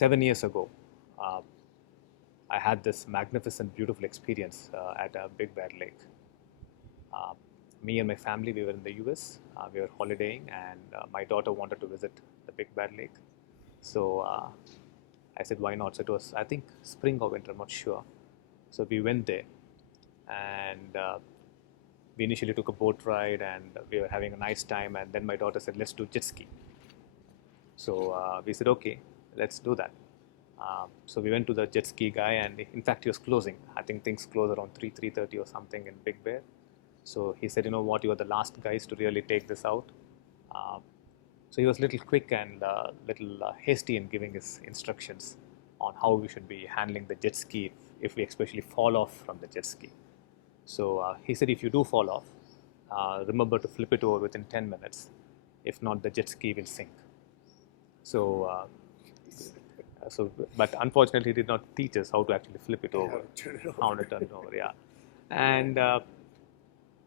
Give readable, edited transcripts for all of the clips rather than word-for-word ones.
7 years ago, uh, I had this magnificent, beautiful experience at a Big Bear Lake. Uh, Me and my family, we were in the US, we were holidaying, and my daughter wanted to visit the Big Bear Lake. So I said, why not? So it was, I think, spring or winter, I'm not sure. So we went there, and we initially took a boat ride, and we were having a nice time. And then my daughter said, let's do jet ski. So we said, okay, let's do that. So we went to the jet ski guy, and in fact, he was closing. I think things close around 3:30 or something in Big Bear. So he said, you know what, you are the last guys to really take this out. Uh, so he was a little quick and a little hasty in giving his instructions on how we should be handling the jet ski if we especially fall off from the jet ski. So he said, if you do fall off, remember to flip it over within 10 minutes. If not, the jet ski will sink. So, but unfortunately, he did not teach us how to actually flip it over, how to turn it over. Yeah,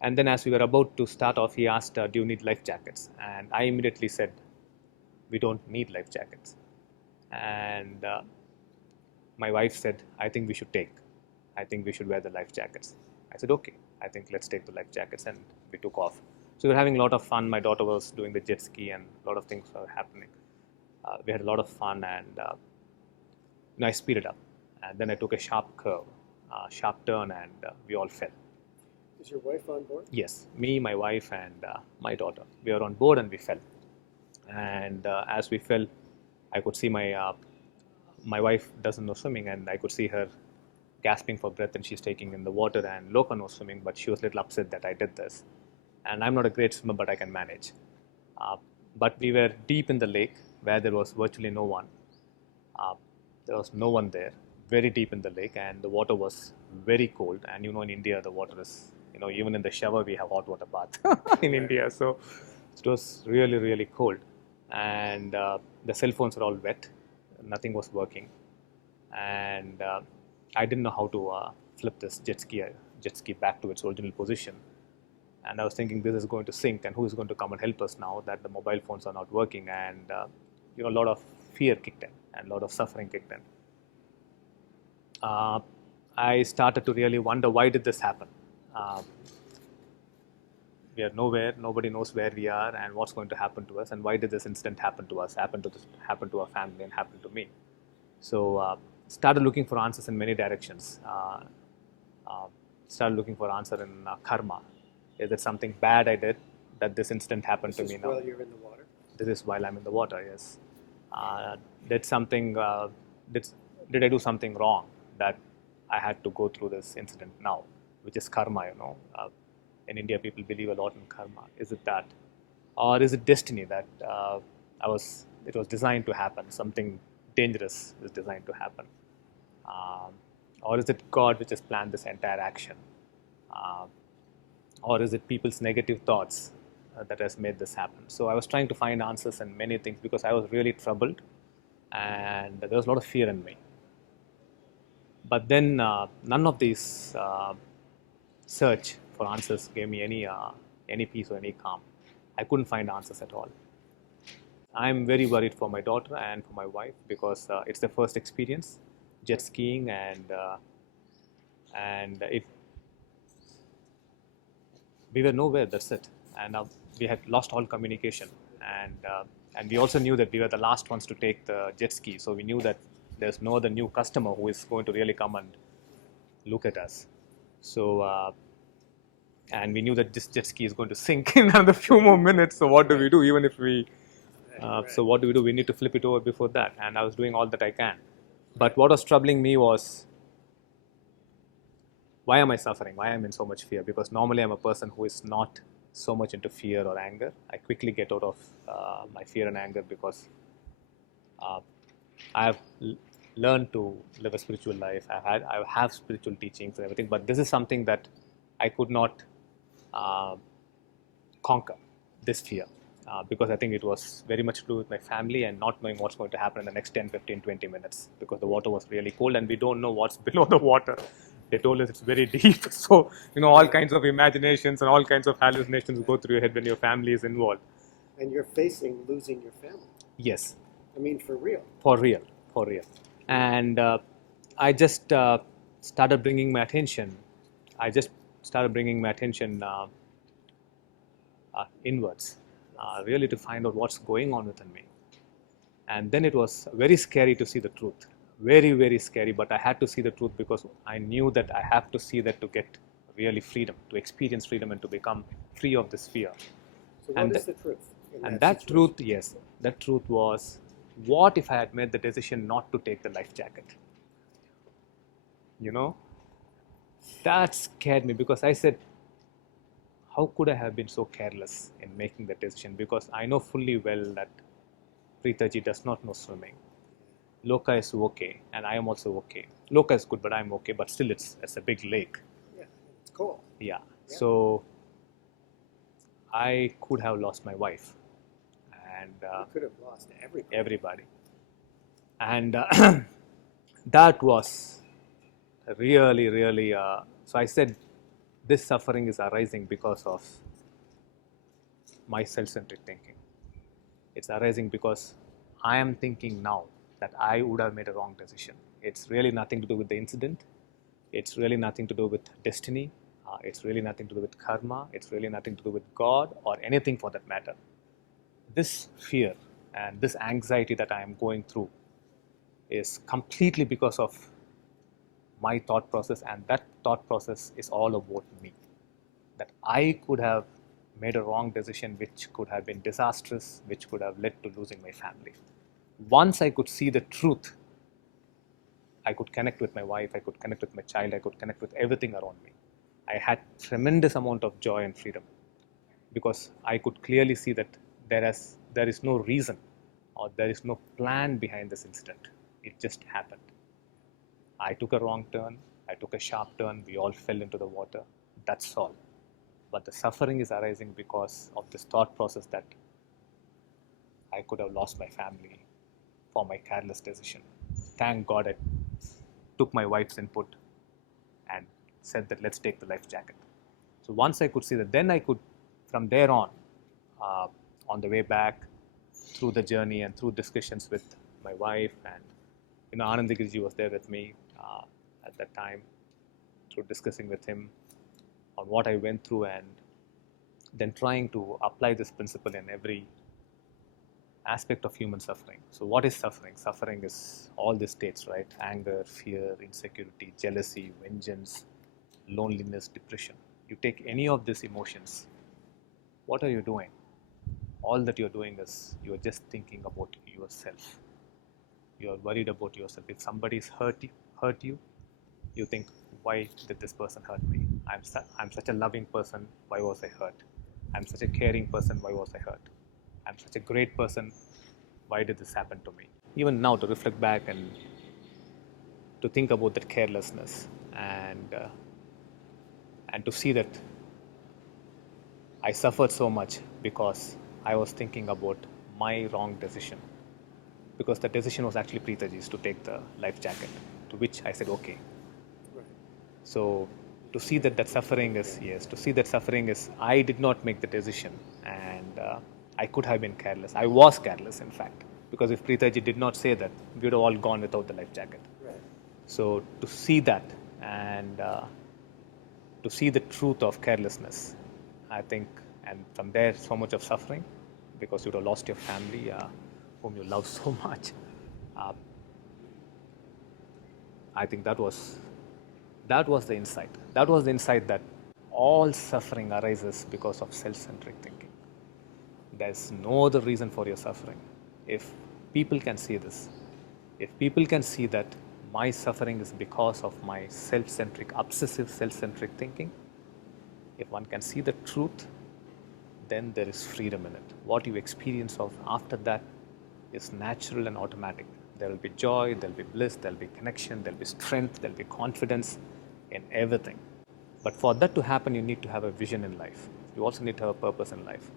and then as we were about to start off, he asked, "Do you need life jackets?" And I immediately said, "We don't need life jackets." And my wife said, "I think we should take. I think we should wear the life jackets." I said, "Okay, I think let's take the life jackets," and we took off. So we were having a lot of fun. My daughter was doing the jet ski, and a lot of things were happening. We had a lot of fun, and I speeded up. And then I took a sharp curve, sharp turn, and we all fell. Is your wife on board? Yes, me, my wife, and my daughter. We were on board, and we fell. And as we fell, I could see my wife doesn't know swimming, and I could see her gasping for breath, and she's taking in the water. And Loka knows swimming, but she was a little upset that I did this. And I'm not a great swimmer, but I can manage. But we were deep in the lake where there was virtually no one. There was no one there, very deep in the lake, and the water was very cold. And you know, in India, the water is, you know, even in the shower, we have hot water bath in India. So it was really, really cold. And the cell phones were all wet, nothing was working. And I didn't know how to flip this jet ski back to its original position. And I was thinking, this is going to sink, and who is going to come and help us now that the mobile phones are not working? And you know, a lot of fear kicked in, and a lot of suffering kicked in. I started to really wonder, why did this happen? We are nowhere, nobody knows where we are and what's going to happen to us, and why did this incident happen to us, happen to our family, and happen to me? So started looking for answers in many directions. Started looking for answer in karma. Is it something bad I did that this incident happened to me now? While you're in the water? This is while I'm in the water, yes. Did I do something wrong that I had to go through this incident now, which is karma, you know. In India, people believe a lot in karma. Is it that? Or is it destiny that it was designed to happen, something dangerous is designed to happen? Or is it God which has planned this entire action? Or is it people's negative thoughts that has made this happen? So I was trying to find answers in many things because I was really troubled, and there was a lot of fear in me. But then none of these search for answers gave me any peace or any calm. I couldn't find answers at all. I'm very worried for my daughter and for my wife because it's their first experience, jet skiing, and we were nowhere. That's it, and we had lost all communication, and we also knew that we were the last ones to take the jet ski. So we knew that there's no other new customer who is going to really come and look at us. So and we knew that this jet ski is going to sink in another few more minutes. So what do we do? Even if we so what do? We need to flip it over before that. And I was doing all that I can. But what was troubling me was, why am I suffering? Why am I in so much fear? Because normally I'm a person who is not so much into fear or anger. I quickly get out of my fear and anger because I have learned to live a spiritual life. I have spiritual teachings and everything, but this is something that I could not conquer, this fear, because I think it was very much to do with my family and not knowing what's going to happen in the next 10, 15, 20 minutes because the water was really cold and we don't know what's below the water. They told us it's very deep. So, you know, all kinds of imaginations and all kinds of hallucinations go through your head when your family is involved. And you're facing losing your family. Yes. I mean, for real. For real. for real. And I just started bringing my attention. I just started bringing my attention inwards, really to find out what's going on within me. And then it was very scary to see the truth. Very, very scary. But I had to see the truth because I knew that I have to see that to get really freedom, to experience freedom and to become free of this fear. So And what is the truth? And that truth, yes, that truth was, what if I had made the decision not to take the life jacket? You know, that scared me because I said, how could I have been so careless in making that decision? Because I know fully well that Preetha ji does not know swimming. Loka is okay, and I am also okay. Loka is good, but I'm okay. But still, it's a big lake. Yeah, it's cool. Yeah. So I could have lost my wife, and You could have lost everybody. everybody. And that was really, really. So I said, this suffering is arising because of my self-centric thinking. It's arising because I am thinking now that I would have made a wrong decision. It's really nothing to do with the incident. It's really nothing to do with destiny. It's really nothing to do with karma. It's really nothing to do with God or anything for that matter. This fear and this anxiety that I am going through is completely because of my thought process, and that thought process is all about me. That I could have made a wrong decision which could have been disastrous, which could have led to losing my family. Once I could see the truth, I could connect with my wife, I could connect with my child, I could connect with everything around me. I had tremendous amount of joy and freedom because I could clearly see that there is no reason or there is no plan behind this incident. It just happened. I took a wrong turn, I took a sharp turn, we all fell into the water. That's all. But the suffering is arising because of this thought process that I could have lost my family for my careless decision. Thank God I took my wife's input and said that let's take the life jacket. So once I could see that, then I could, from there on the way back, through the journey and through discussions with my wife, and Anandagiriji was there with me at that time, through discussing with him on what I went through, and then trying to apply this principle in every aspect of human suffering. So what is suffering? Suffering is all the states, right? Anger, fear, insecurity, jealousy, vengeance, loneliness, depression. You take any of these emotions, what are you doing? All that you're doing is you're just thinking about yourself. You're worried about yourself. If somebody's hurt you, you think, why did this person hurt me? I'm such a loving person, why was I hurt? I'm such a caring person, why was I hurt? I'm such a great person, why did this happen to me? Even now, to reflect back and to think about that carelessness, and to see that I suffered so much because I was thinking about my wrong decision. Because the decision was actually Preethaji's to take the life jacket, to which I said okay. Right. So to see that suffering is, yes, to see that suffering is, I did not make the decision, and I could have been careless. I was careless, in fact, because if Preethaji did not say that, we would have all gone without the life jacket. Right. So to see that, and to see the truth of carelessness, I think, and from there so much of suffering, because you would have lost your family, whom you love so much. I think that was the insight. That was the insight that all suffering arises because of self-centric thinking. There's no other reason for your suffering. If people can see this, if people can see that my suffering is because of my self-centric, obsessive self-centric thinking, if one can see the truth, then there is freedom in it. What you experience of after that is natural and automatic. There will be joy, there will be bliss, there will be connection, there will be strength, there will be confidence in everything. But for that to happen, you need to have a vision in life. You also need to have a purpose in life.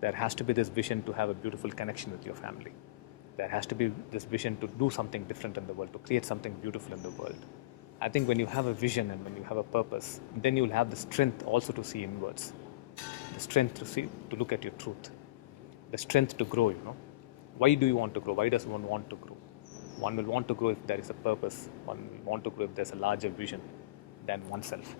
There has to be this vision to have a beautiful connection with your family. There has to be this vision to do something different in the world, to create something beautiful in the world. I think when you have a vision and when you have a purpose, then you'll have the strength also to see inwards, the strength to look at your truth, the strength to grow. Why do you want to grow? Why does one want to grow? One will want to grow if there is a purpose. One will want to grow if there's a larger vision than oneself.